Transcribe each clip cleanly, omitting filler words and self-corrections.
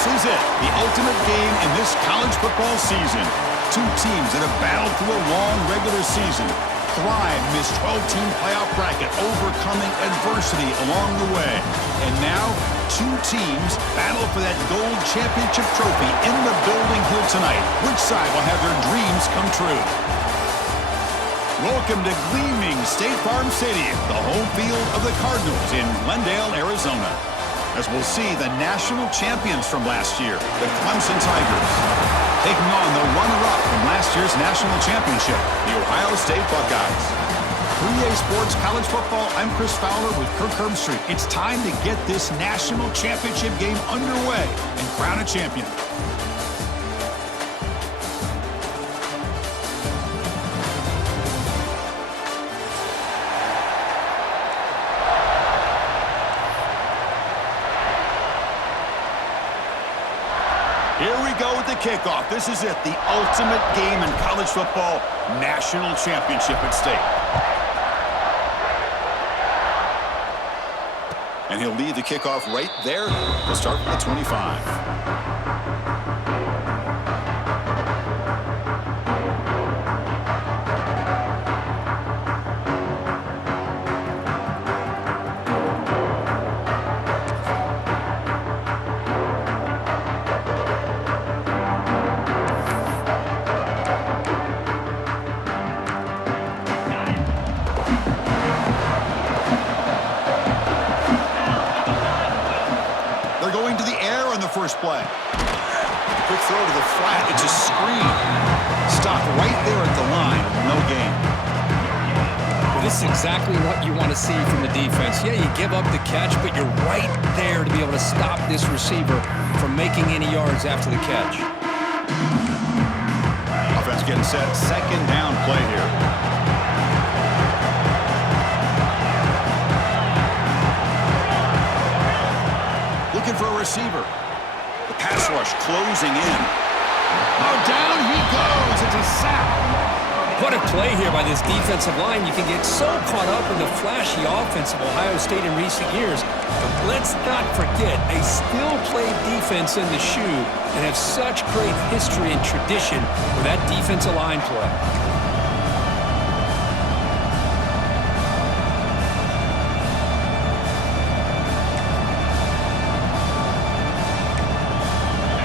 This is it, the ultimate game in this college football season. Two teams that have battled through a long regular season, thrived in this 12-team playoff bracket, overcoming adversity along the way. And now, two teams battle for that gold championship trophy in the building here tonight. Which side will have their dreams come true? Welcome to gleaming State Farm Stadium, the home field of the Cardinals in Glendale, Arizona. As we'll see the national champions from last year, the Clemson Tigers, taking on the runner-up from last year's national championship, the Ohio State Buckeyes. 3A Sports College Football, I'm Chris Fowler with Kirk Herbstreit. It's time to get this national championship game underway and crown a champion. Here we go with the kickoff. This is it, the ultimate game in college football, national championship at stake. And he'll lead the kickoff right there. We'll start from the 25. First play. Quick throw to the flat. It's a screen. Stopped right there at the line. No gain. Well, this is exactly what you want to see from the defense. Yeah, you give up the catch, but you're right there to be able to stop this receiver from making any yards after the catch. Offense getting set. Second down play here. Looking for a receiver. Pass rush closing in. Oh, down he goes. It's a sack. What a play here by this defensive line. You can get so caught up in the flashy offense of Ohio State in recent years. But let's not forget, they still play defense in the shoe and have such great history and tradition with that defensive line play.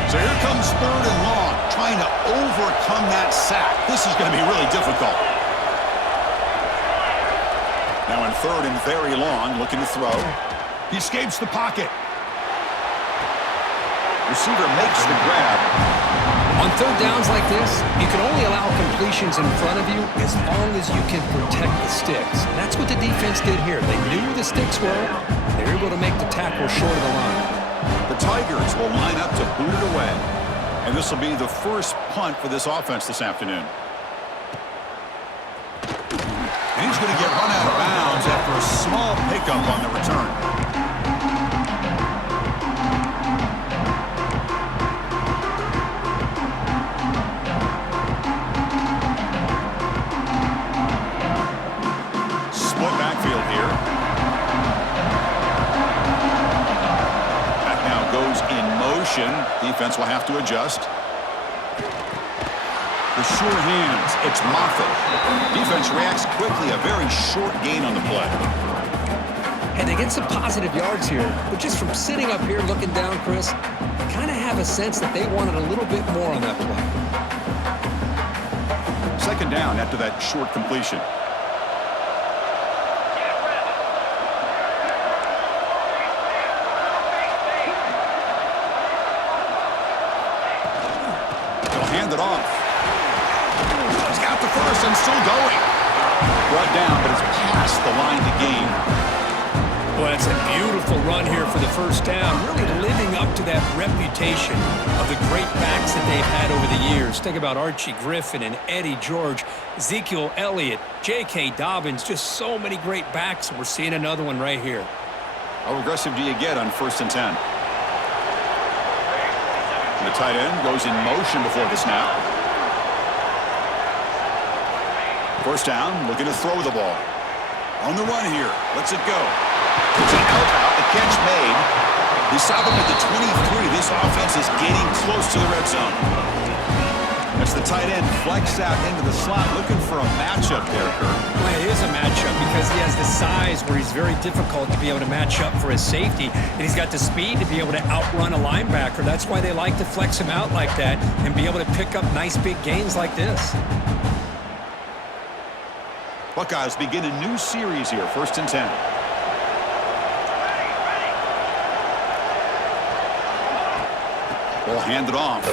So here comes third and long, trying to overcome that sack. This is going to be really difficult. Now in third and very long, looking to throw. He escapes the pocket. Receiver makes the grab. On third downs like this, you can only allow completions in front of you as long as you can protect the sticks. And that's what the defense did here. They knew where the sticks were, and they were able to make the tackle short of the line. The Tigers will line up to boot it away. And this will be the first punt for this offense this afternoon. And he's going to get run out of bounds after a small pickup on the return. Split backfield here. Defense will have to adjust. The sure hands. It's Moffitt. Defense reacts quickly. A very short gain on the play. And they get some positive yards here. But just from sitting up here looking down, Chris, I kind of have a sense that they wanted a little bit more on that play. Second down after that short completion. Hand it off. He's got the first and still going. Brought down, but it's past the line to gain. Well, it's a beautiful run here for the first down, really living up to that reputation of the great backs that they've had over the years. Think about Archie Griffin and Eddie George, Ezekiel Elliott, J.K. Dobbins, just so many great backs, and we're seeing another one right here. How aggressive do you get on 1st and 10? The tight end goes in motion before the snap. First down, looking to throw the ball. On the run here. Lets it go. It's an out. The catch made. They saw them at the 23. This offense is getting close to the red zone. That's the tight end flexed out into the slot, looking for a matchup there, Kurt. Well, it is a matchup because he has the size where he's very difficult to be able to match up for his safety, and he's got the speed to be able to outrun a linebacker. That's why they like to flex him out like that and be able to pick up nice big gains like this. Buckeyes begin a new series here, 1st and 10. Ball handed off.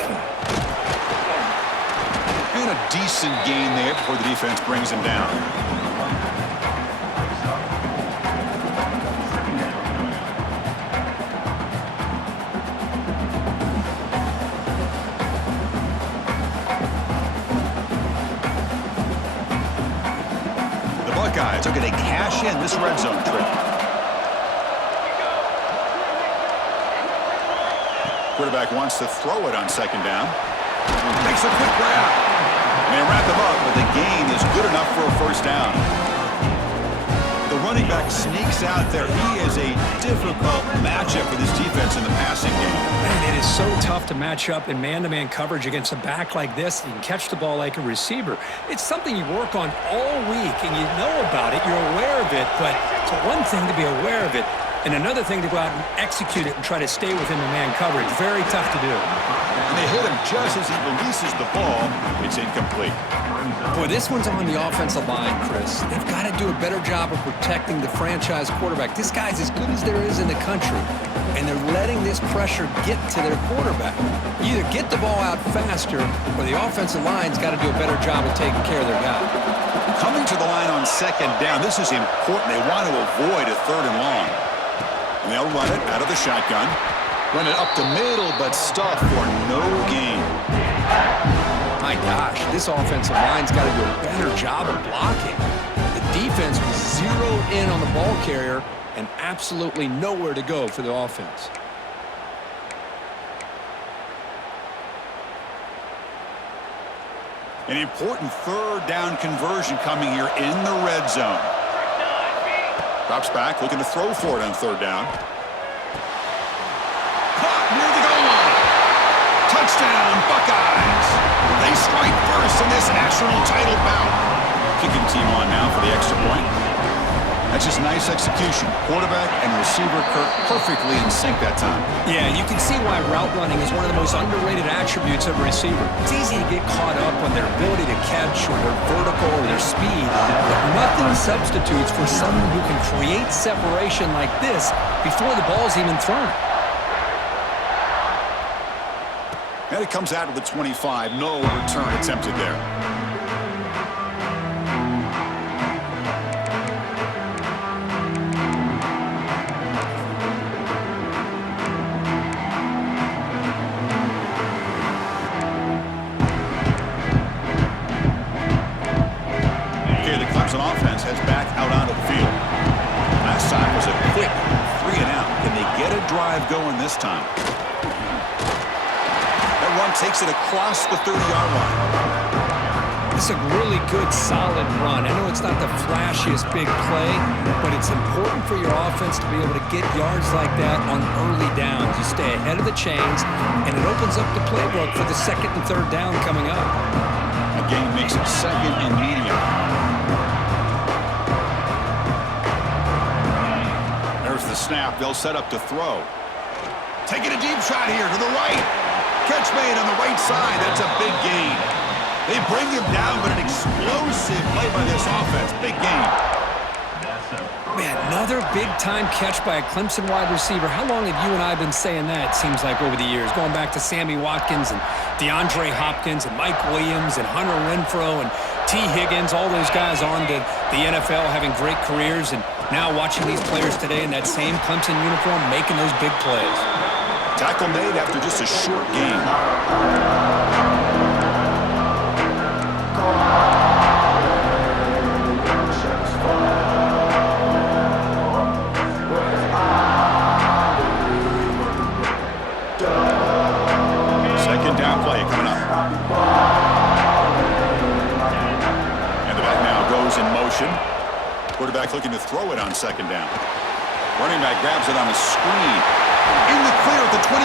And a decent gain there before the defense brings him down. The Buckeyes are going to cash in this red zone trip. Quarterback wants to throw it on 2nd down. Makes a quick grab. And they wrap him up, but the gain is good enough for a 1st down. The running back sneaks out there. He is a difficult matchup for this defense in the passing game. Man, it is so tough to match up in man-to-man coverage against a back like this. You can catch the ball like a receiver. It's something you work on all week, and you know about it. You're aware of it, but it's one thing to be aware of it, and another thing to go out and execute it and try to stay within the man coverage. Very tough to do. And they hit him just as he releases the ball. It's incomplete. Boy, this one's on the offensive line, Chris. They've got to do a better job of protecting the franchise quarterback. This guy's as good as there is in the country, and they're letting this pressure get to their quarterback. You either get the ball out faster, or the offensive line's got to do a better job of taking care of their guy. Coming to the line on 2nd down, this is important. They want to avoid a 3rd and long. And they'll run it out of the shotgun. Run it up the middle, but stuff for no gain. My gosh, this offensive line's got to do a better job of blocking. The defense was zeroed in on the ball carrier and absolutely nowhere to go for the offense. An important 3rd down conversion coming here in the red zone. Drops back, looking to throw for it on 3rd down. Caught near the goal line. Touchdown, Buckeyes. They strike first in this national title bout. Kicking team on now for the extra point. That's just nice execution. Quarterback and receiver Kirk perfectly in sync that time. Yeah, you can see why route running is one of the most underrated attributes of a receiver. It's easy to get caught up on their ability to catch or their vertical or their speed, but nothing substitutes for someone who can create separation like this before the ball's even thrown. And it comes out of the 25. No return attempted there. Okay, the Clemson offense heads back out onto the field. Last time was a quick 3 and out. Can they get a drive going this time? Run takes it across the 30-yard line. It's a really good, solid run. I know it's not the flashiest big play, but it's important for your offense to be able to get yards like that on early downs. You stay ahead of the chains, and it opens up the playbook for the 2nd and 3rd down coming up. Again, makes it 2nd and medium. There's the snap. They'll set up to throw. Taking a deep shot here to the right. Catch made on the right side. That's a big gain. They bring him down, but an explosive play by this offense. Big gain. Man, another big-time catch by a Clemson wide receiver. How long have you and I been saying that, it seems like, over the years? Going back to Sammy Watkins and DeAndre Hopkins and Mike Williams and Hunter Renfrow and T. Higgins, all those guys on to the NFL having great careers, and now watching these players today in that same Clemson uniform making those big plays. Tackle made after just a short gain. Second down play coming up. And the back now goes in motion. Quarterback looking to throw it on 2nd down. Running back grabs it on a screen. In the clear at the 25.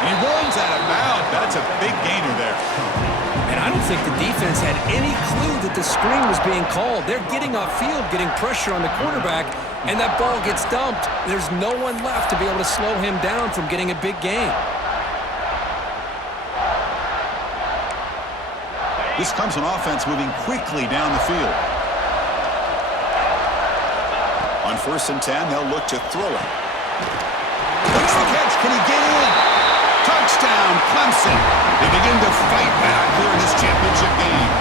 And he runs out of bounds. That's a big gainer there. And I don't think the defense had any clue that the screen was being called. They're getting off field, getting pressure on the quarterback, and that ball gets dumped. There's no one left to be able to slow him down from getting a big gain. This comes on offense moving quickly down the field. On 1st and 10, they'll look to throw it. Makes the catch. Can he get in? Touchdown, Clemson. They begin to fight back here in this championship game.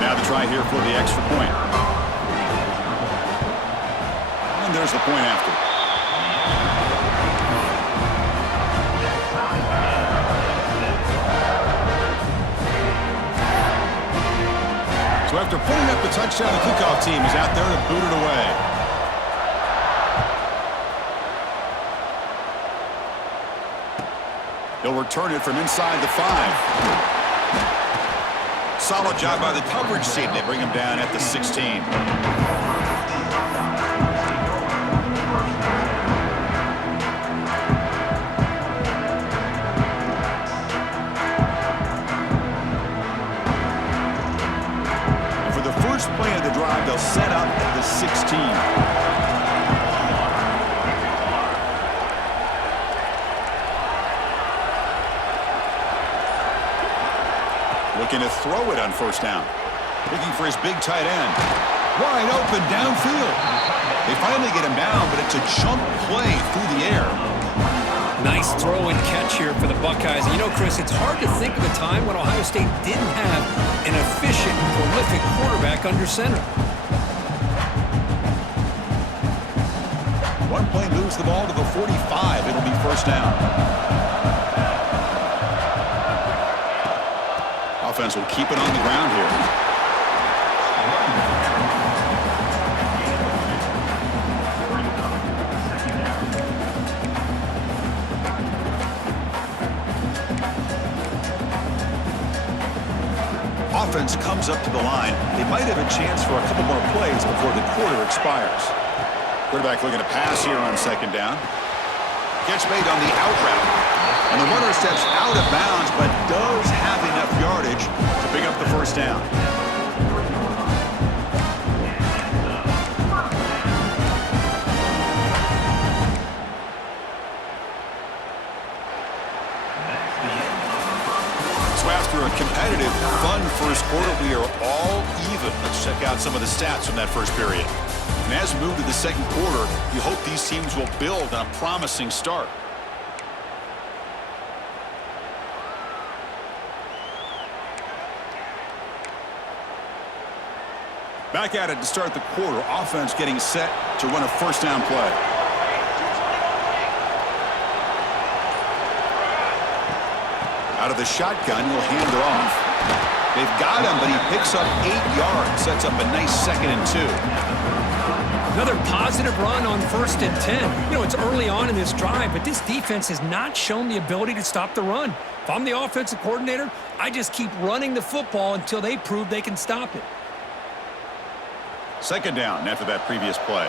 Now the try here for the extra point. And there's the point after. So after putting up the touchdown, the kickoff team is out there to boot it away. He'll return it from inside the 5. Solid job by the coverage team. They bring him down at the 16. First play of the drive, they'll set up at the 16. Looking to throw it on 1st down. Looking for his big tight end. Wide open downfield. They finally get him down, but it's a jump play through the air. Nice throw and catch here for the Buckeyes. And you know, Chris, it's hard to think of a time when Ohio State didn't have an efficient, prolific quarterback under center. One play moves the ball to the 45. It'll be 1st down. Offense will keep it on the ground here. Offense comes up to the line. They might have a chance for a couple more plays before the quarter expires. Quarterback looking to pass here on 2nd down. Catch made on the out route. And the runner steps out of bounds, but does have enough yardage to pick up the 1st down. After a competitive, fun first quarter, we are all even. Let's check out some of the stats from that first period. And as we move to the 2nd quarter, you hope these teams will build on a promising start. Back at it to start the quarter. Offense getting set to run a 1st down play. Out of the shotgun, he'll hand it off. They've got him, but he picks up 8 yards. Sets up a nice 2nd and 2. Another positive run on 1st and 10. You know, it's early on in this drive, but this defense has not shown the ability to stop the run. If I'm the offensive coordinator, I just keep running the football until they prove they can stop it. 2nd down after that previous play.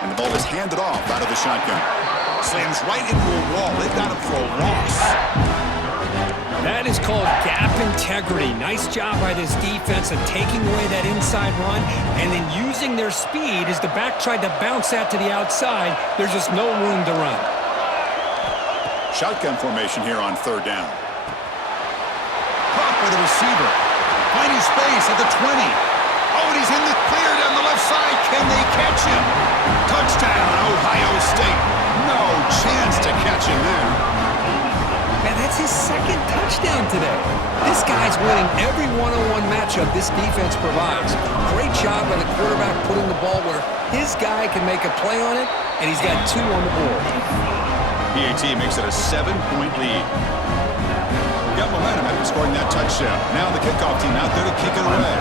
And the ball is handed off out of the shotgun. Slams right into a wall. They've got him for a loss. That is called gap integrity. Nice job by this defense of taking away that inside run and then using their speed as the back tried to bounce that to the outside. There's just no room to run. Shotgun formation here on 3rd down. Caught by the receiver. Finding space at the 20. Oh, and he's in the clear down the left side. Can they catch him? Touchdown, Ohio State. No chance to catch him there. Man, that's his 2nd touchdown today. This guy's winning every one-on-one matchup this defense provides. Great job by the quarterback putting the ball where his guy can make a play on it, and he's got 2 on the board. PAT makes it a 7-point lead. Got momentum after scoring that touchdown. Now the kickoff team out there to kick it away.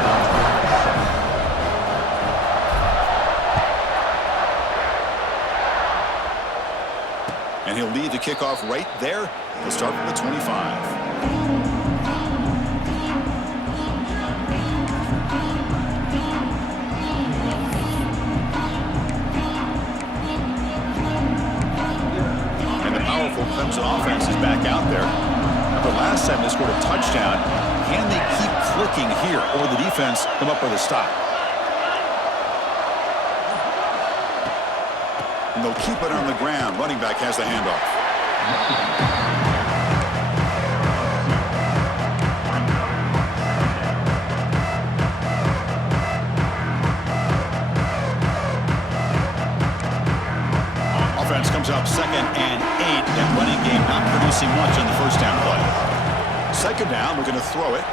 And he'll lead the kickoff right there. He'll start from the 25. Clemson offense is back out there. Remember last time they scored a touchdown. Can they keep clicking here, or the defense come up with a stop? And they'll keep it on the ground. Running back has the handoff. Comes up 2nd and 8. That running game not producing much on the first down play. 2nd down, we're going to throw it.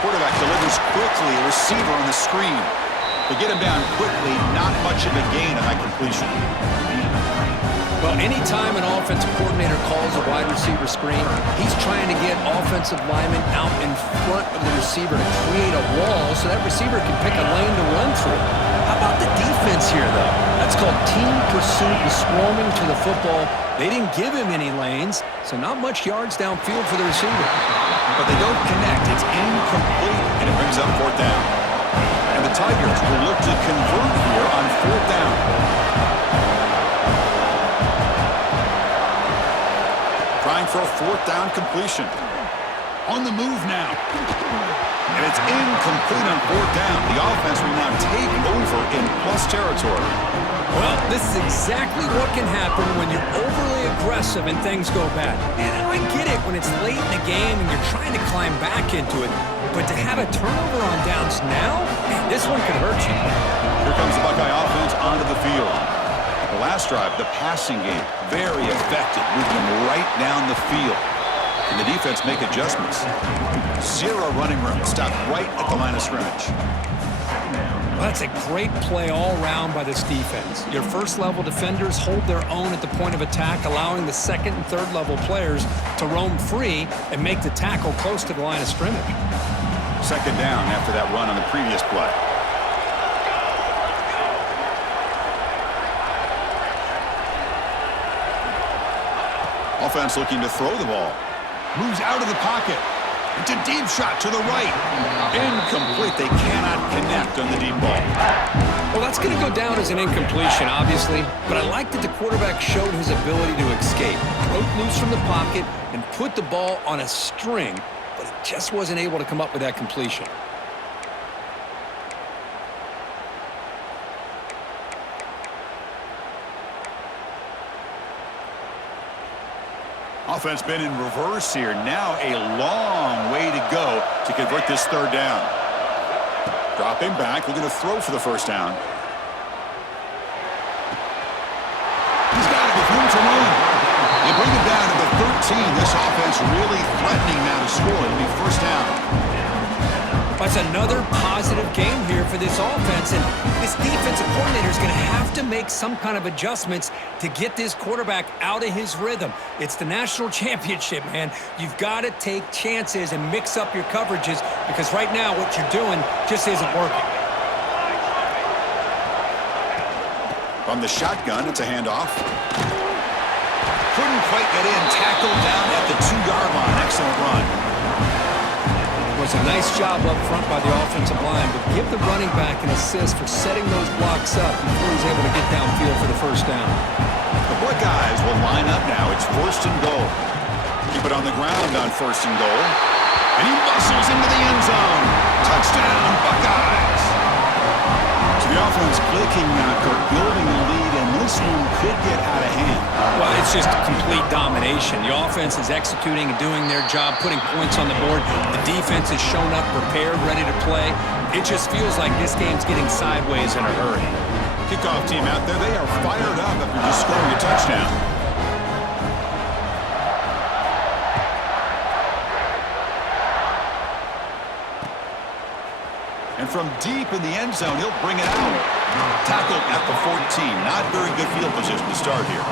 Quarterback delivers quickly. A receiver on the screen. They get him down quickly. Not much of a gain on that completion. Well, anytime an offensive coordinator calls a wide receiver screen, he's trying to get offensive linemen out in front of the receiver to create a wall so that receiver can pick a lane to run through. How about the defense here, though? That's called team pursuit and swarming to the football. They didn't give him any lanes, so not much yards downfield for the receiver. But they don't connect. It's incomplete, and it brings up 4th down. And the Tigers will look to convert here on 4th down. Trying for a 4th down completion. On the move now. And it's incomplete on 4th down. The offense will now take over in plus territory. Well, this is exactly what can happen when you're overly aggressive and things go bad. And I get it when it's late in the game and you're trying to climb back into it. But to have a turnover on downs now, man, this one could hurt you. Here comes the Buckeye offense onto the field. The last drive, the passing game, very effective, moving them right down the field. And the defense make adjustments. 0 running room, stopped right at the line of scrimmage. Well, that's a great play all around by this defense. Your first-level defenders hold their own at the point of attack, allowing the 2nd and 3rd level players to roam free and make the tackle close to the line of scrimmage. 2nd down after that run on the previous play. Offense looking to throw the ball. Moves out of the pocket. It's a deep shot to the right. Incomplete. They cannot connect on the deep ball. Well, that's going to go down as an incompletion, obviously. But I like that the quarterback showed his ability to escape. Broke loose from the pocket and put the ball on a string. But he just wasn't able to come up with that completion. Offense been in reverse here. Now a long way to go to convert this 3rd down. Dropping back, looking to throw for the 1st down. He's got it with room to run. They bring it down to the 13. This offense really threatening now to score. It'll be 1st down. That's another positive game here for this offense, and this defensive coordinator is going to have to make some kind of adjustments to get this quarterback out of his rhythm. It's the national championship, man. You've got to take chances and mix up your coverages because right now what you're doing just isn't working. From the shotgun, it's a handoff. Couldn't quite get in. Tackled down at the 2-yard line. Excellent run. It was a nice job up front by the offensive line, but give the running back an assist for setting those blocks up before he's able to get downfield for the 1st down. The Buckeyes will line up now. It's 1st and goal. Keep it on the ground on 1st and goal. And he muscles into the end zone. Touchdown, Buckeyes. So the offense clicking now, building a lead, and this one could get out of hand. Well, it's just complete domination. The offense is executing and doing their job, putting points on the board. The defense has shown up prepared, ready to play. It just feels like this game's getting sideways in a hurry. Kickoff team out there, they are fired up after just scoring a touchdown. And from deep in the end zone, he'll bring it out. Tackled at the 14. Not very good field position to start here.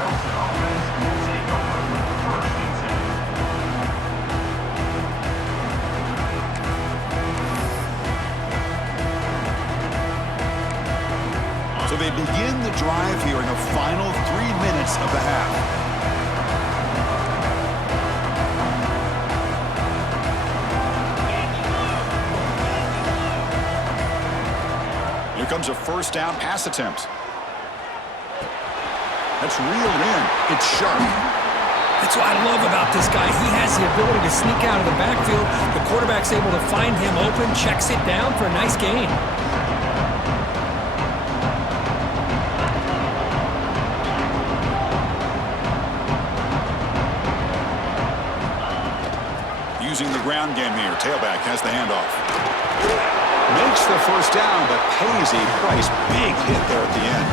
So they begin the drive here in the final 3 minutes of the half. comes a first down pass attempt. That's reeled in. It's sharp. That's what I love about this guy. He has the ability to sneak out of the backfield. The quarterback's able to find him open, checks it down for a nice gain. Using the ground game here. Tailback has the handoff. Makes the first down, but pays a price. Big hit there at the end.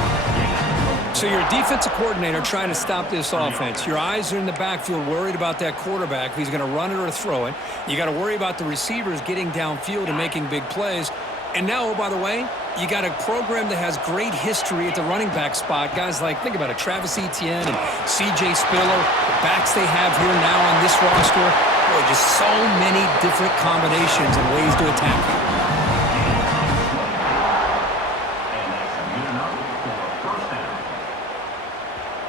So you're a defensive coordinator trying to stop this offense. Your eyes are in the backfield worried about that quarterback who's going to run it or throw it. You got to worry about the receivers getting downfield and making big plays. And now, oh, by the way, you got a program that has great history at the running back spot. Guys like, think about it, Travis Etienne and C.J. Spiller, the backs they have here now on this roster. Boy, just so many different combinations and ways to attack you.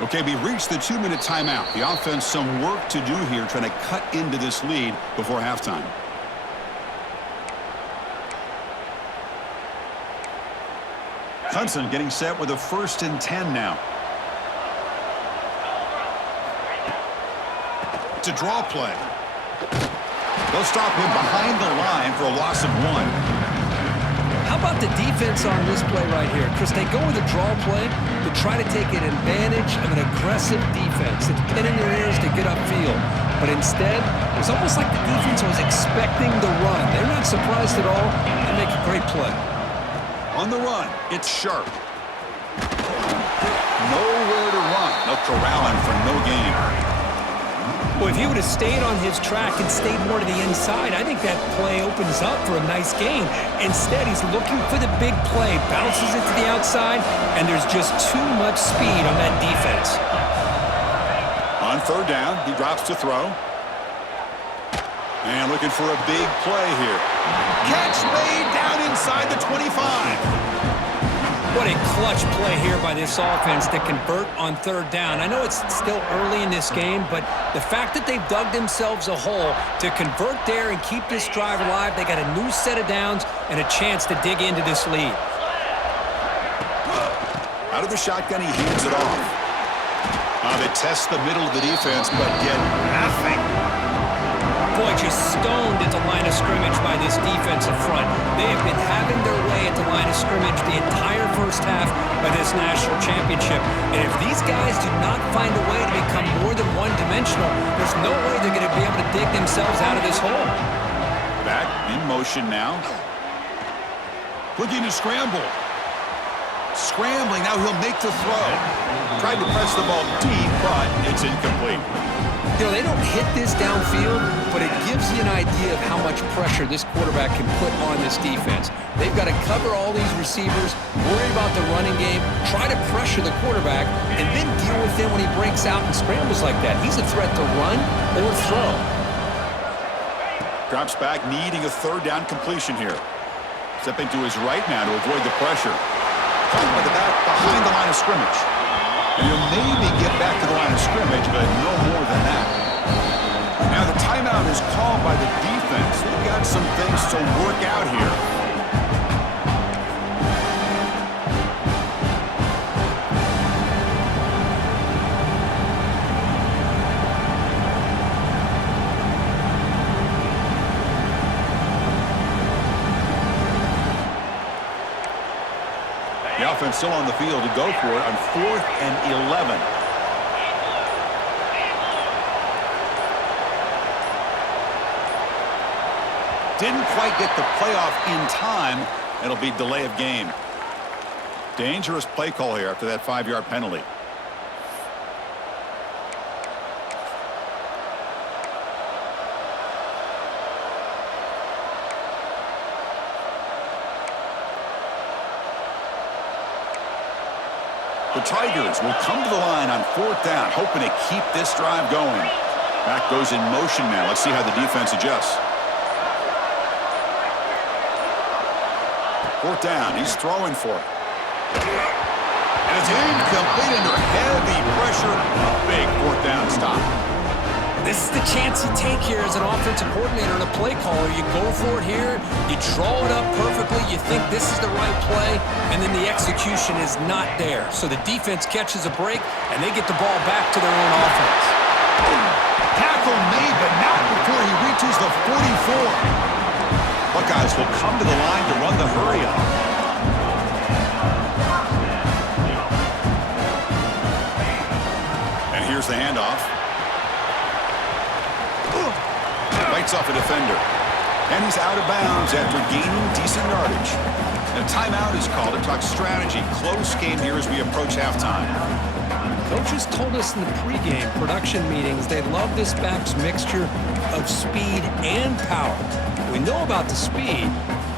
Okay, we reached the 2-minute timeout. The offense some work to do here trying to cut into this lead before halftime. Hudson getting set with a 1st and 10 now. It's a draw play. They'll stop him behind the line for a loss of 1. How about the defense on this play right here? Chris, they go with a draw play to try to take an advantage of an aggressive defense. It's pinning their ears to get upfield. But instead, it was almost like the defense was expecting the run. They're not surprised at all. They make a great play. On the run, it's Sharp. Nowhere to run. They'll corral him for no gain. Well, if he would have stayed on his track and stayed more to the inside, I think that play opens up for a nice gain. Instead, he's looking for the big play, bounces it to the outside, and there's just too much speed on that defense. On 3rd down, he drops to throw. And looking for a big play here. Catch made down inside the 25. What a clutch play here by this offense to convert on 3rd down. I know it's still early in this game, but the fact that they've dug themselves a hole to convert there and keep this drive alive, they got a new set of downs and a chance to dig into this lead. Out of the shotgun, he hands it off. They test the middle of the defense, but get nothing. Boy, just stoned at the line of scrimmage by this defensive front. They have been having their way at the line of scrimmage the entire first half of this national championship. And if these guys do not find a way to become more than one-dimensional, there's no way they're going to be able to dig themselves out of this hole. Back in motion now. Looking to scramble. Scrambling, now he'll make the throw. Tried to press the ball deep, but it's incomplete. You know, they don't hit this downfield, but it gives you an idea of how much pressure this quarterback can put on this defense. They've got to cover all these receivers, worry about the running game, try to pressure the quarterback, and then deal with him when he breaks out and scrambles like that. He's a threat to run or throw. Drops back, needing a 3rd down completion here. Stepping to his right now to avoid the pressure. Caught by the back behind the line of scrimmage. And he'll maybe get back to the line of scrimmage, but no more than that. Now the timeout is called by the defense. They've got some things to work out here. The offense still on the field to go for it on 4th and 11. Didn't quite get the playoff in time. It'll be delay of game. Dangerous play call here after that 5-yard penalty. The Tigers will come to the line on 4th down, hoping to keep this drive going. Back goes in motion now. Let's see how the defense adjusts. 4th down. He's throwing for it. And it's incomplete under heavy pressure. A big 4th down stop. This is the chance you take here as an offensive coordinator and a play caller. You go for it here, you draw it up perfectly, you think this is the right play, and then the execution is not there. So the defense catches a break, and they get the ball back to their own offense. Tackle made, but not before he reaches the 44. Buckeyes will come to the line to run the hurry up. And here's the handoff. Bites off a defender. And he's out of bounds after gaining decent yardage. A timeout is called to talk strategy. Close game here as we approach halftime. Coaches told us in the pregame production meetings they love this back's mixture of speed and power. We know about the speed,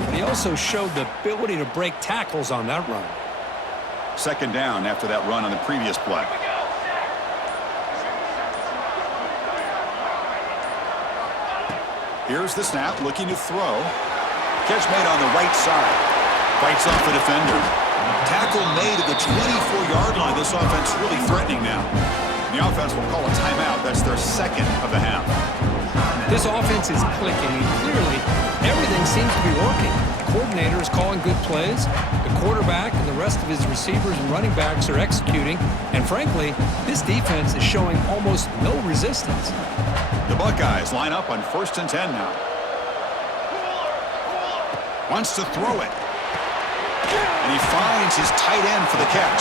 but he also showed the ability to break tackles on that run. Second down after that run on the previous play. Here's the snap, looking to throw. Catch made on the right side. Fights off the defender. Tackle made at the 24-yard line. This offense really threatening now. The offense will call a timeout. That's their second of the half. This offense is clicking, and clearly everything seems to be working. The coordinator is calling good plays. The quarterback and the rest of his receivers and running backs are executing. And frankly, this defense is showing almost no resistance. The Buckeyes line up on 1st and 10 now. Wants to throw it. And he finds his tight end for the catch.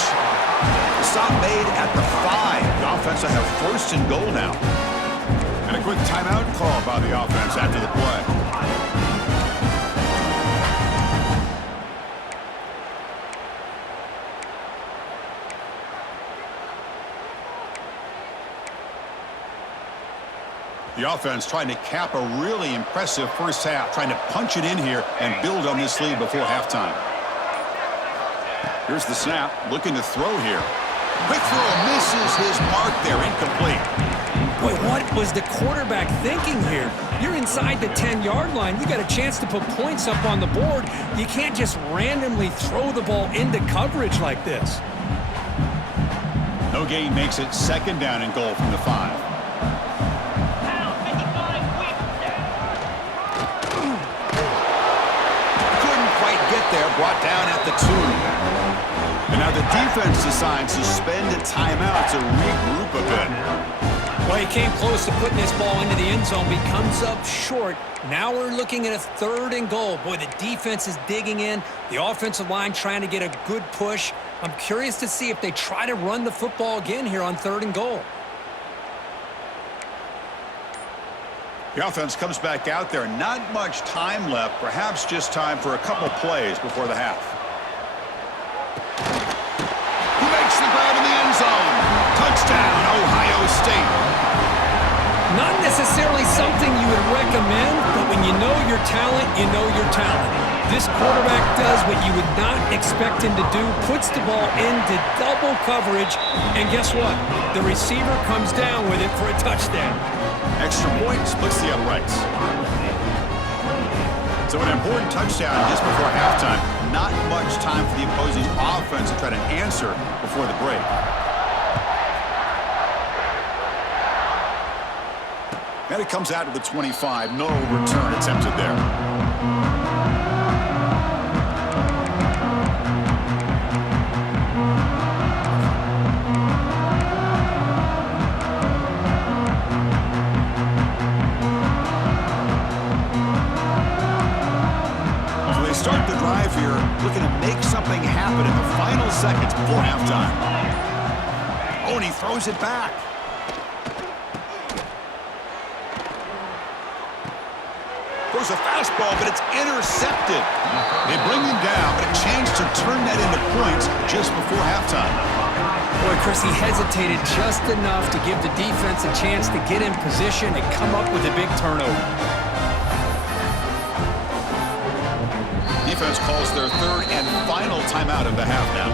Stop made at the 5. The offense will have 1st and goal now. And a quick timeout call by the offense after the play. The offense trying to cap a really impressive first half, trying to punch it in here and build on this lead before halftime. Here's the snap, looking to throw here. Quick throw, misses his mark there, incomplete. Boy, what was the quarterback thinking here? You're inside the 10-yard line. You got a chance to put points up on the board. You can't just randomly throw the ball into coverage like this. No gain makes it second down and goal from the 5. There, brought down at the 2. And now the defense decides to spend a timeout to regroup a bit. Well, he came close to putting this ball into the end zone, but he comes up short. Now we're looking at a 3rd and goal. Boy, the defense is digging in. The offensive line trying to get a good push. I'm curious to see if they try to run the football again here on 3rd and goal. The offense comes back out there. Not much time left. Perhaps just time for a couple plays before the half. He makes the grab in the end zone. Touchdown, Ohio State. Not necessarily something you would recommend, but when you know your talent, you know your talent. This quarterback does what you would not expect him to do, puts the ball into double coverage, and guess what? The receiver comes down with it for a touchdown. Extra point splits the uprights. So an important touchdown just before halftime. Not much time for the opposing offense to try to answer before the break. And it comes out to the 25. No return attempted there. Start the drive here, looking to make something happen in the final seconds before halftime. Oh, and he throws it back. Throws a fastball, but it's intercepted. They bring him down, but a chance to turn that into points just before halftime. Boy, Chris, he hesitated just enough to give the defense a chance to get in position and come up with a big turnover. Defense calls their 3rd and final timeout of the half now.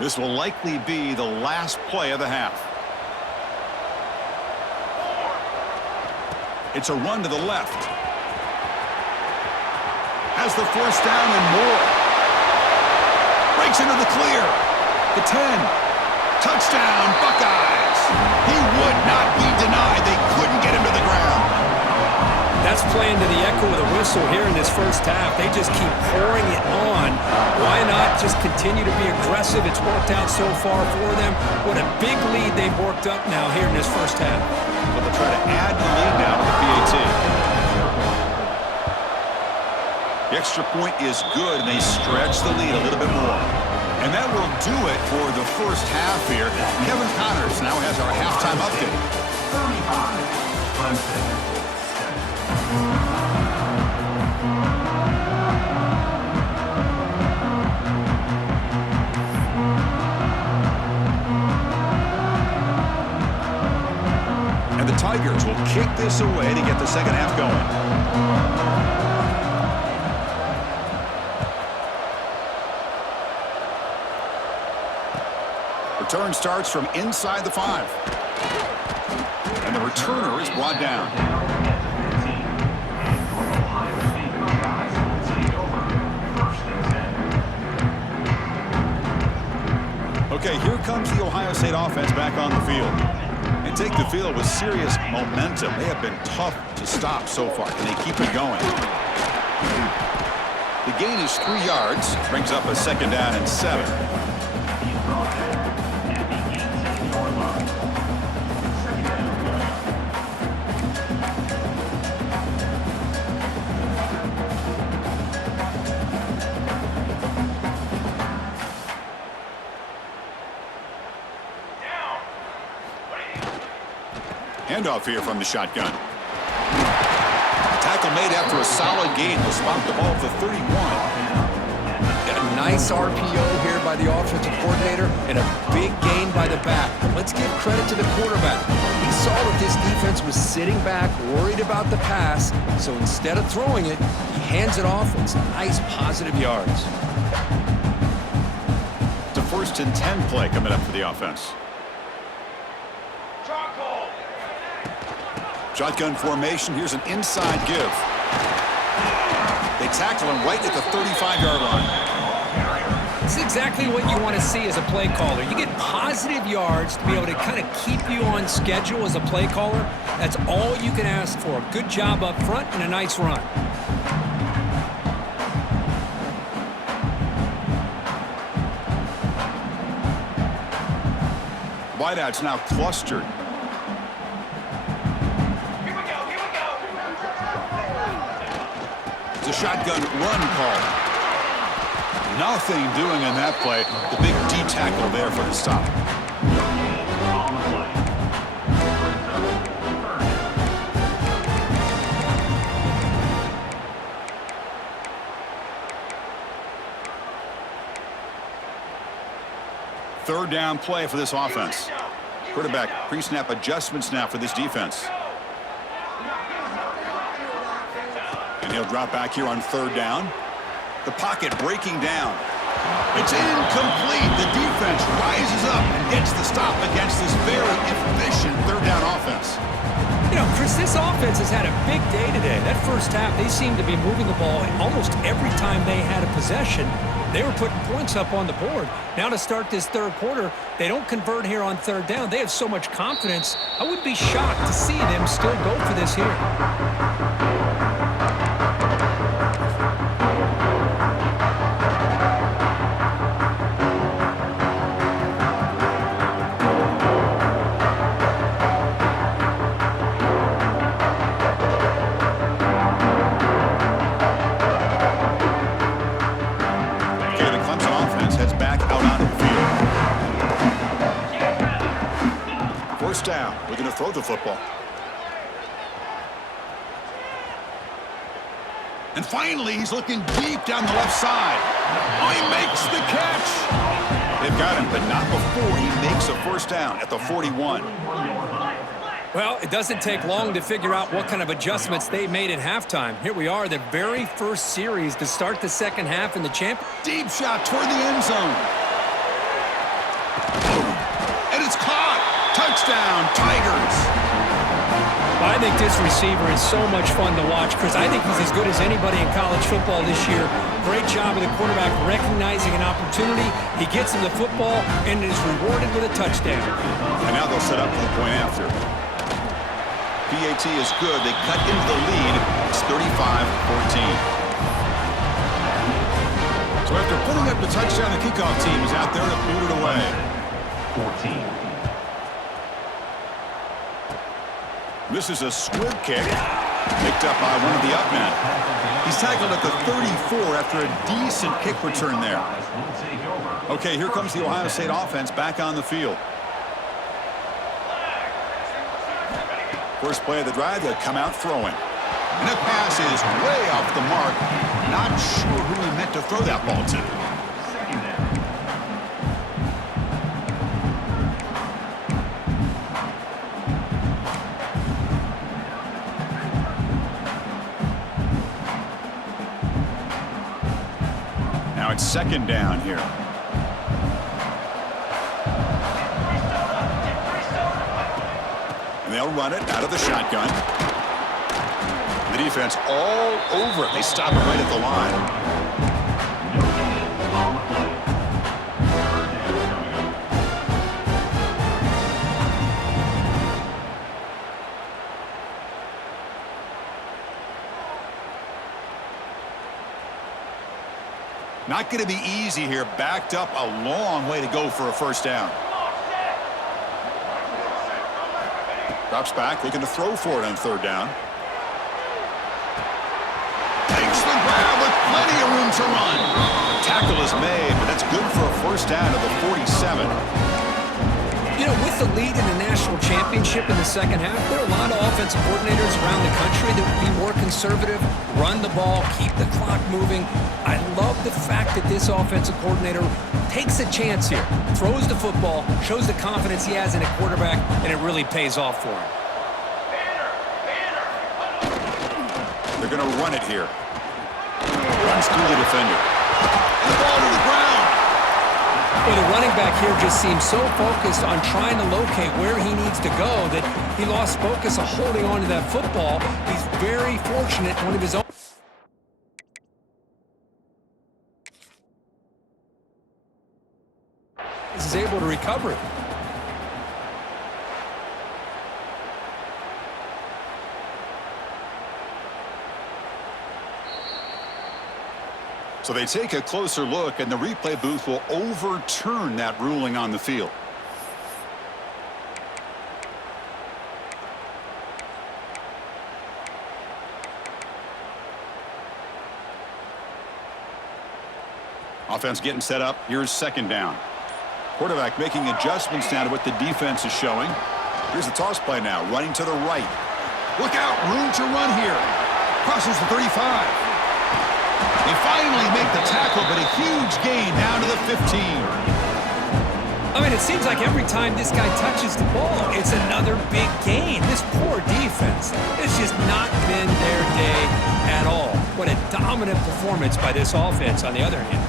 This will likely be the last play of the half. It's a run to the left. Has the 1st down and more. breaks into the clear. The 10. Touchdown, Buckeyes. He would not be denied. They couldn't get him to the ground. That's playing to the echo of the whistle here in this first half. They just keep pouring it on. Why not just continue to be aggressive? It's worked out so far for them. What a big lead they've worked up now here in this first half. So they'll try to add the lead now to the PAT. The extra point is good, and they stretch the lead a little bit more. And that will do it for the first half here. Kevin Connors now has our halftime update. 35, Clemson. And the Tigers will kick this away to get the second half going. Return starts from inside the 5. And the returner is brought down. Okay, here comes the Ohio State offense back on the field. They take the field with serious momentum. They have been tough to stop so far. Can they keep it going? The gain is 3 yards. Brings up a second down and 7. Handoff here from the shotgun. Tackle made after a solid gain. Will spot the ball at the 31. A nice RPO here by the offensive coordinator and a big gain by the back. But let's give credit to the quarterback. He saw that this defense was sitting back, worried about the pass. So instead of throwing it, he hands it off with some nice positive yards. It's a 1st and 10 play coming up for the offense. Shotgun formation. Here's an inside give. They tackle him right at the 35-yard line. It's exactly what you want to see as a play caller. You get positive yards to be able to kind of keep you on schedule as a play caller. That's all you can ask for. A good job up front and a nice run. Wideouts now clustered. The shotgun run call. Nothing doing on that play. The big D tackle there for the stop. Third down play for this offense. Quarterback pre-snap adjustments now for this defense. And he'll drop back here on 3rd down. The pocket breaking down. It's incomplete. The defense rises up and gets the stop against this very efficient 3rd down offense. You know, Chris, this offense has had a big day today. That first half, they seemed to be moving the ball almost every time they had a possession. They were putting points up on the board. Now to start this 3rd quarter, they don't convert here on 3rd down. They have so much confidence. I would be shocked to see them still go for this here. Down. We're going to throw the football. And finally, he's looking deep down the left side. Oh, he makes the catch. They've got him, but not before he makes a 1st down at the 41. Well, it doesn't take long to figure out what kind of adjustments they made at halftime. Here we are, the very first series to start the second half in the champ. Deep shot toward the end zone. And it's caught. Touchdown, Tigers. Well, I think this receiver is so much fun to watch, Chris. I think he's as good as anybody in college football this year. Great job of the quarterback recognizing an opportunity. He gets him the football and is rewarded with a touchdown. And now they'll set up for the point after. PAT is good. They cut into the lead. It's 35-14. So after putting up the touchdown, the kickoff team is out there to boot it away. 14. This is a squib kick, picked up by one of the up men. He's tackled at the 34 after a decent kick return there. Okay, here comes the Ohio State offense back on the field. First play of the drive, they'll come out throwing. And the pass is way off the mark. Not sure who he meant to throw that ball to. Now it's second down here. And they'll run it out of the shotgun. The defense all over it. They stop it right at the line. Not going to be easy here. Backed up a long way to go for a first down. Drops back, looking to throw for it on third down. Takes the grab with plenty of room to run. Tackle is made, but that's good for a first down to the 47. You know, with the lead in the national championship in the second half, there are a lot of offensive coordinators around the country that would be more conservative, run the ball, keep the clock moving. I love the fact that this offensive coordinator takes a chance here, throws the football, shows the confidence he has in a quarterback, and it really pays off for him. They're going to run it here. Runs through the defender. The ball to the ground. Well, the running back here just seems so focused on trying to locate where he needs to go that he lost focus of holding on to that football. He's very fortunate one of his own is able to recover it. So they take a closer look, and the replay booth will overturn that ruling on the field. Offense getting set up. Here's second down. Quarterback making adjustments now to what the defense is showing. Here's the toss play now, running to the right. Look out, room to run here. Crosses the 35. They finally make the tackle, but a huge gain down to the 15. I mean, it seems like every time this guy touches the ball, it's another big gain. This poor defense has just not been their day at all. What a dominant performance by this offense, on the other hand.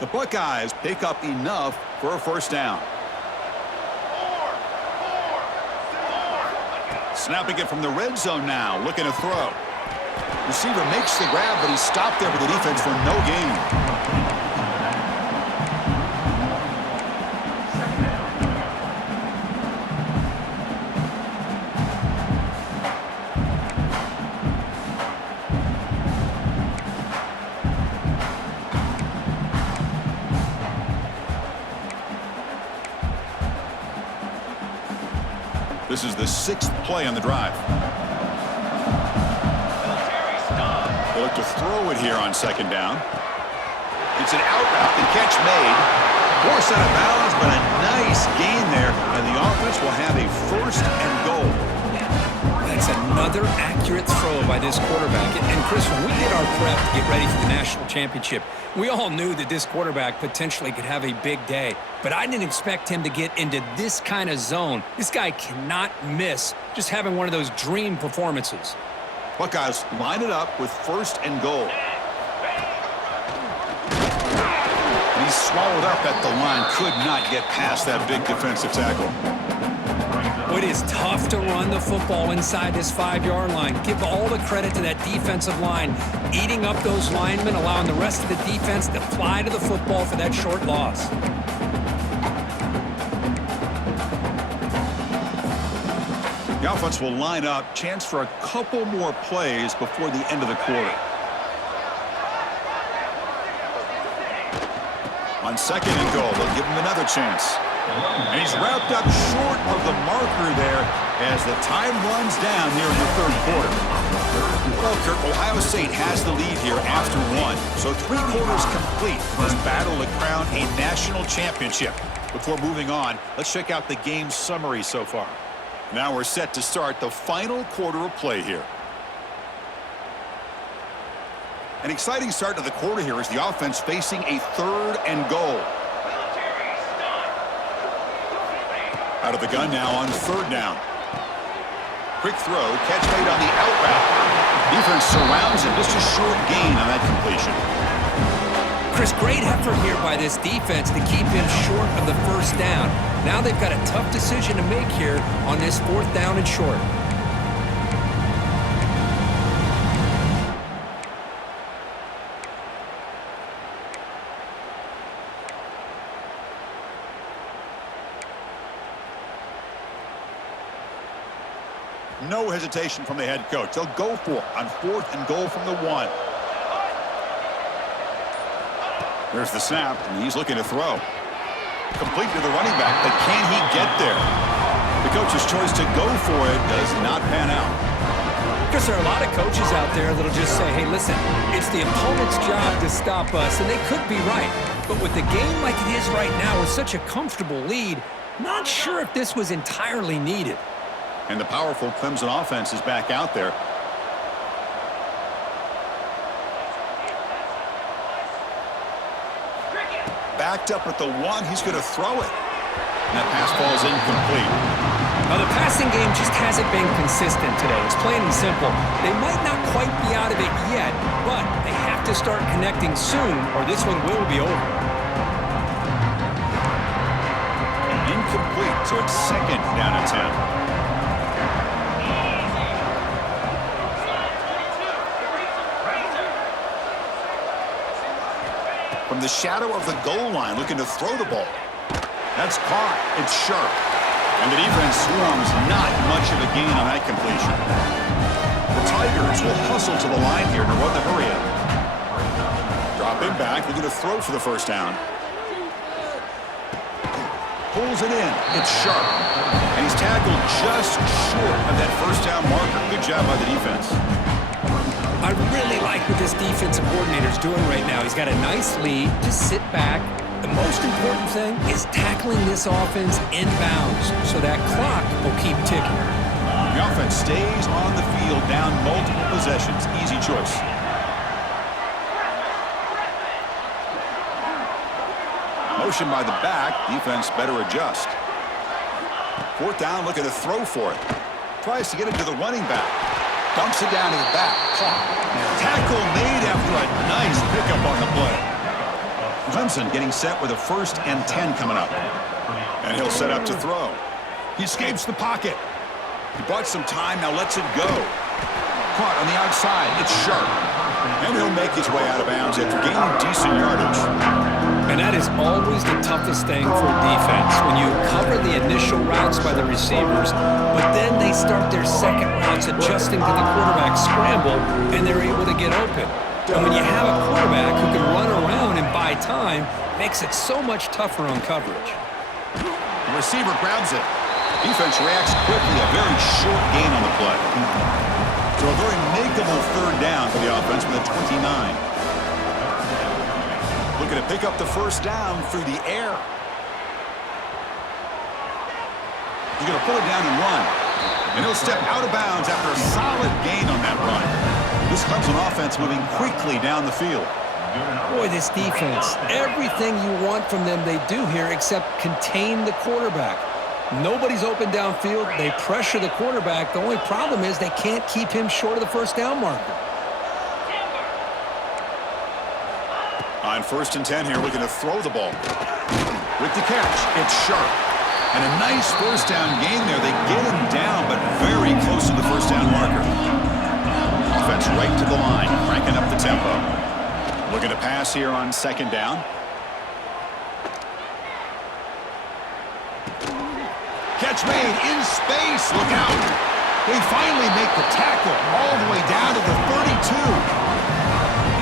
The Buckeyes pick up enough for a first down. Snapping it from the red zone now, looking to throw. Receiver makes the grab, but he's stopped there with the defense for no gain. This is the 6th play on the drive. They look to throw it here on second down. It's an out route, the catch made. Forced out of bounds, but a nice gain there, and the offense will have a first and goal. That's another accurate throw by this quarterback. And Chris, when we did our prep to get ready for the national championship, we all knew that this quarterback potentially could have a big day. But I didn't expect him to get into this kind of zone. This guy cannot miss just having one of those dream performances. Buckeyes line it up with first and goal. swallowed up at the line. Could not get past that big defensive tackle. It is tough to run the football inside this 5-yard line. Give all the credit to that defensive line, eating up those linemen, allowing the rest of the defense to fly to the football for that short loss. The offense will line up. Chance for a couple more plays before the end of the quarter. On 2nd and goal, they'll give him another chance. And he's wrapped up short of the marker there as the time runs down here in the 3rd quarter. Well, Kirk, Ohio State has the lead here after 1. So 3 quarters complete in this battle to crown a national championship. Before moving on, let's check out the game summary so far. Now we're set to start the final quarter of play here. An exciting start to the quarter here as the offense facing a 3rd and goal. Out of the gun now on 3rd down. Quick throw, catch made on the out route. Defense surrounds him, just a short gain on that completion. Chris, great effort here by this defense to keep him short of the 1st down. Now they've got a tough decision to make here on this 4th down and short. No hesitation from the head coach. They'll go for it on 4th and goal from the 1. There's the snap, and he's looking to throw. Complete to the running back, but can he get there? The coach's choice to go for it does not pan out. Because there are a lot of coaches out there that'll just say, hey, listen, it's the opponent's job to stop us, and they could be right. But with the game like it is right now with such a comfortable lead, not sure if this was entirely needed. And the powerful Clemson offense is back out there. Backed up at the 1, he's going to throw it. And that pass falls incomplete. Now, the passing game just hasn't been consistent today. It's plain and simple. They might not quite be out of it yet, but they have to start connecting soon or this one will be over. Incomplete, so it's 2nd down and 10. From the shadow of the goal line, looking to throw the ball. That's caught. It's sharp. And the defense swarms not much of a gain on that completion. The Tigers will hustle to the line here to run the hurry up. Dropping back, looking to throw for the 1st down. Pulls it in. It's sharp. And he's tackled just short of that 1st down marker. Good job by the defense. I really like what this defensive coordinator is doing right now. He's got a nice lead to sit back. The most important thing is tackling this offense inbounds so that clock will keep ticking. The offense stays on the field down multiple possessions. Easy choice. Motion by the back. Defense better adjust. 4th down, looking to throw for it. Tries to get it to the running back. Dumps it down to the back. Tackle made after a nice pickup on the play. Clemson getting set with a 1st and 10 coming up. And he'll set up to throw. He escapes the pocket. He bought some time, now lets it go. Caught on the outside. It's sharp. And he'll make his way out of bounds after gaining decent yardage. And that is always the toughest thing for a defense, when you cover the initial routes by the receivers, but then they start their second routes adjusting to the quarterback scramble, and they're able to get open. And when you have a quarterback who can run around and buy time, it makes it so much tougher on coverage. The receiver grabs it. Defense reacts quickly, a very short gain on the play. So a very makeable 3rd down for the offense with a 29. Looking to pick up the 1st down through the air. He's going to pull it down and run. And he'll step out of bounds after a solid gain on that run. This Clemson offense moving quickly down the field. Boy, this defense, everything you want from them they do here except contain the quarterback. Nobody's open downfield. They pressure the quarterback. The only problem is they can't keep him short of the 1st down marker. On 1st and 10 here, looking to throw the ball. With the catch, it's sharp. And a nice first down gain there. They get him down, but very close to the first down marker. Offense right to the line, cranking up the tempo. Looking to pass here on 2nd down. Catch made in space. Look out. They finally make the tackle all the way down to the 32.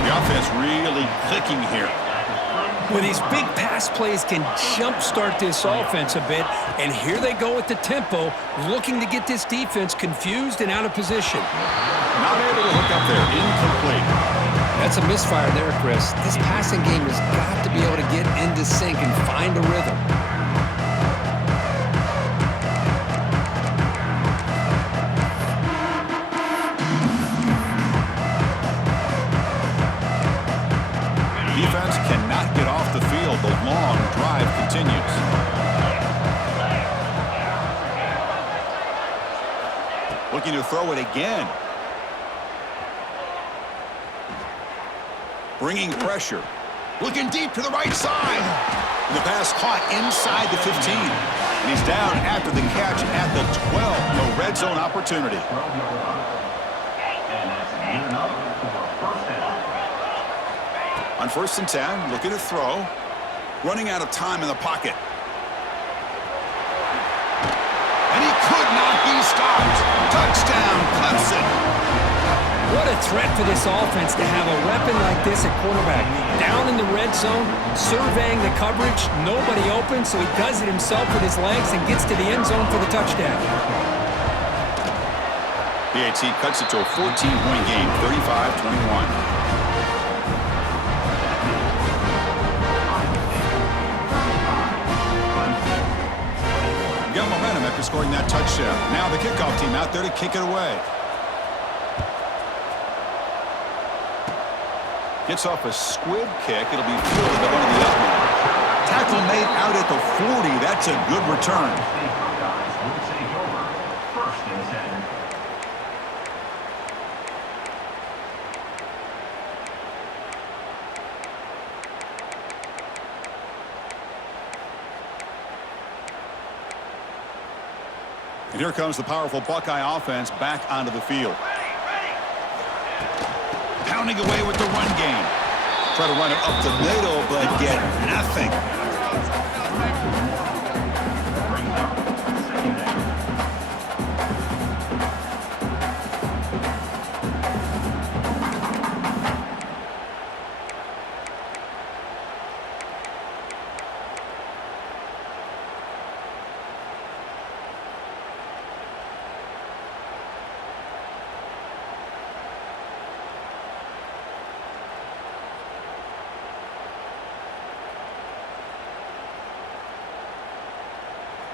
The offense really clicking here. Well, these big pass plays can jumpstart this offense a bit, and here they go with the tempo, looking to get this defense confused and out of position. Not able to hook up there. Incomplete. That's a misfire there, Chris. This passing game has got to be able to get into sync and find a rhythm. Defense cannot get off the field. The long drive continues. Looking to throw it again. Bringing pressure. Looking deep to the right side. And the pass caught inside the 15. And he's down after the catch at the 12. No red zone opportunity. On 1st and 10, looking to throw. Running out of time in the pocket. And he could not be stopped. Touchdown, Clemson. What a threat for this offense to have a weapon like this at quarterback. Down in the red zone, surveying the coverage, nobody open, so he does it himself with his legs and gets to the end zone for the touchdown. PAT cuts it to a 14-point game, 35-21. Got momentum after scoring that touchdown. Now the kickoff team out there to kick it away. Gets off a squib kick. It'll be fielded up under the up line. Tackle made out at the 40. That's a good return. And here comes the powerful Buckeye offense back onto the field. Pounding away with the run game. Try to run it up the middle, but get nothing.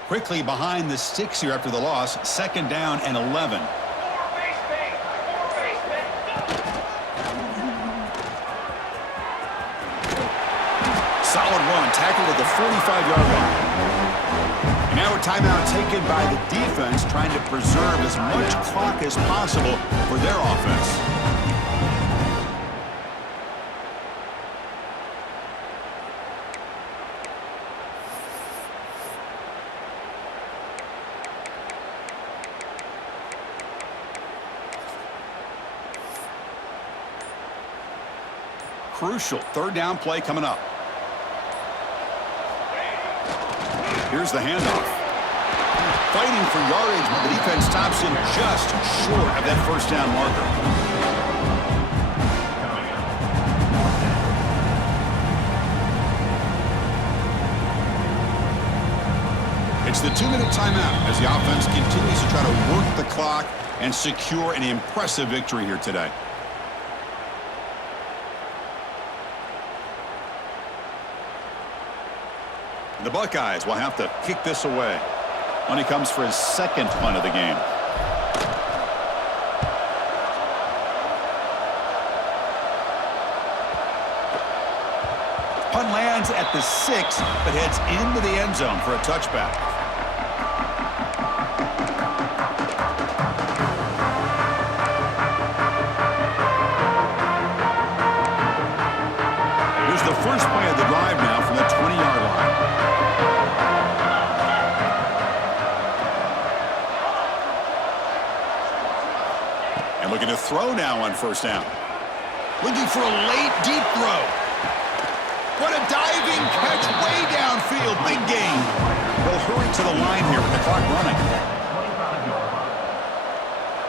Quickly behind the sticks here after the loss. 2nd down and 11. Solid run. Tackled at the 45-yard line. And now a timeout taken by the defense, trying to preserve as much clock as possible for their offense. Crucial 3rd down play coming up. Here's the handoff. Fighting for yardage, but the defense stops him just short of that 1st down marker. It's the 2-minute timeout as the offense continues to try to work the clock and secure an impressive victory here today. The Buckeyes will have to kick this away when he comes for his 2nd punt of the game. Punt lands at the 6, but heads into the end zone for a touchback. Here's the And looking to throw now on first down. Looking for a late, deep throw. What a diving catch way downfield. Big gain. They'll hurry to the line here with the clock running. 25-yard run.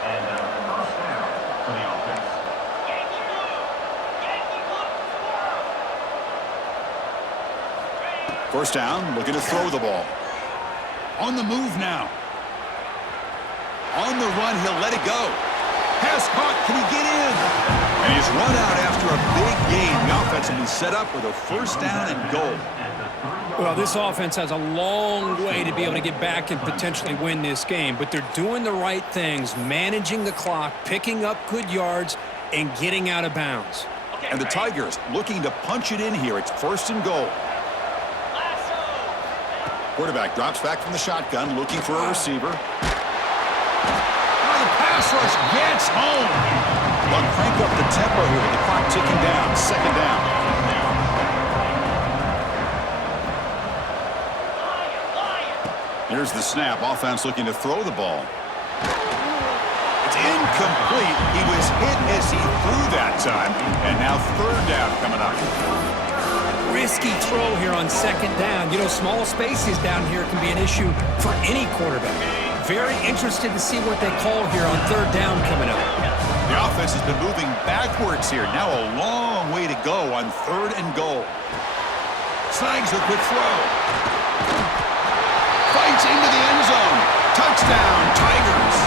And first down for the offense. First down, looking to throw the ball. On the move now. On the run, he'll let it go. Pass caught, can he get in? And he's run out after a big gain. The offense will be set up with a first down and goal. Well, this offense has a long way to be able to get back and potentially win this game, but they're doing the right things, managing the clock, picking up good yards, and getting out of bounds. And the Tigers looking to punch it in here. It's first and goal. Quarterback drops back from the shotgun, looking for a receiver. Now the pass rush gets home. They'll crank up the tempo here with the clock ticking down. Second down. Here's the snap. Offense looking to throw the ball. It's incomplete. He was hit as he threw that time. And now third down coming up. Risky throw here on second down. You know, small spaces down here can be an issue for any quarterback. Very interested to see what they call here on third down coming up. The offense has been moving backwards here. Now a long way to go on third and goal. Snags a quick throw. Fights into the end zone. Touchdown, Tigers.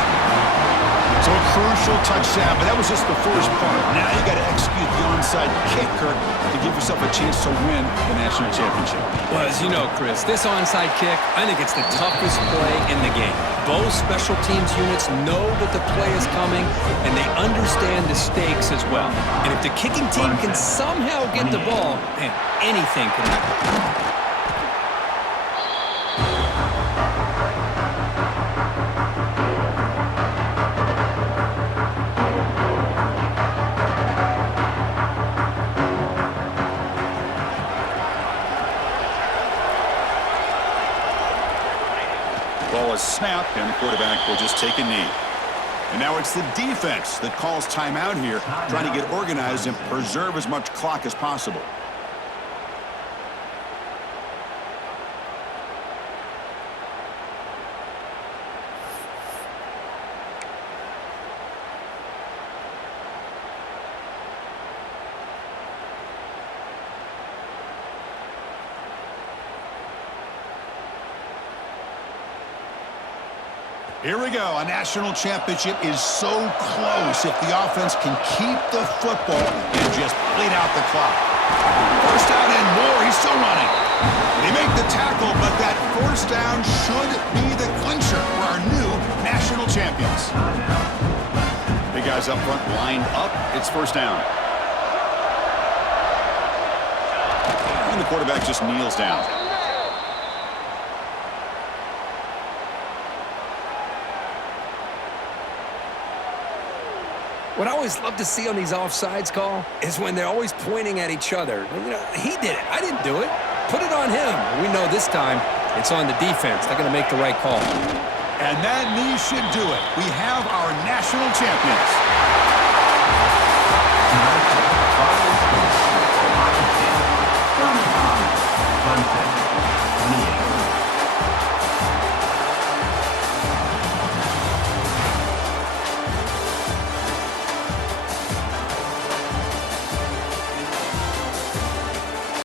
So a crucial touchdown, but that was just the first part. Now you got to execute the onside kick, Kirk, to give yourself a chance to win the national championship. Well, as you know, Chris, this onside kick, I think it's the toughest play in the game. Both special teams units know that the play is coming, and they understand the stakes as well. And if the kicking team can somehow get the ball, man, anything can happen. Ball is snapped, and the quarterback will just take a knee. And now it's the defense that calls timeout here, trying to get organized and preserve as much clock as possible. Here we go. A national championship is so close if the offense can keep the football and just bleed out the clock. First down and more. He's still running. They make the tackle, but that first down should be the clincher for our new national champions. Big guys up front lined up. It's first down. And the quarterback just kneels down. What I always love to see on these offsides call is when they're always pointing at each other. You know, he did it. I didn't do it. Put it on him. We know this time it's on the defense. They're going to make the right call. And that knee should do it. We have our national champions.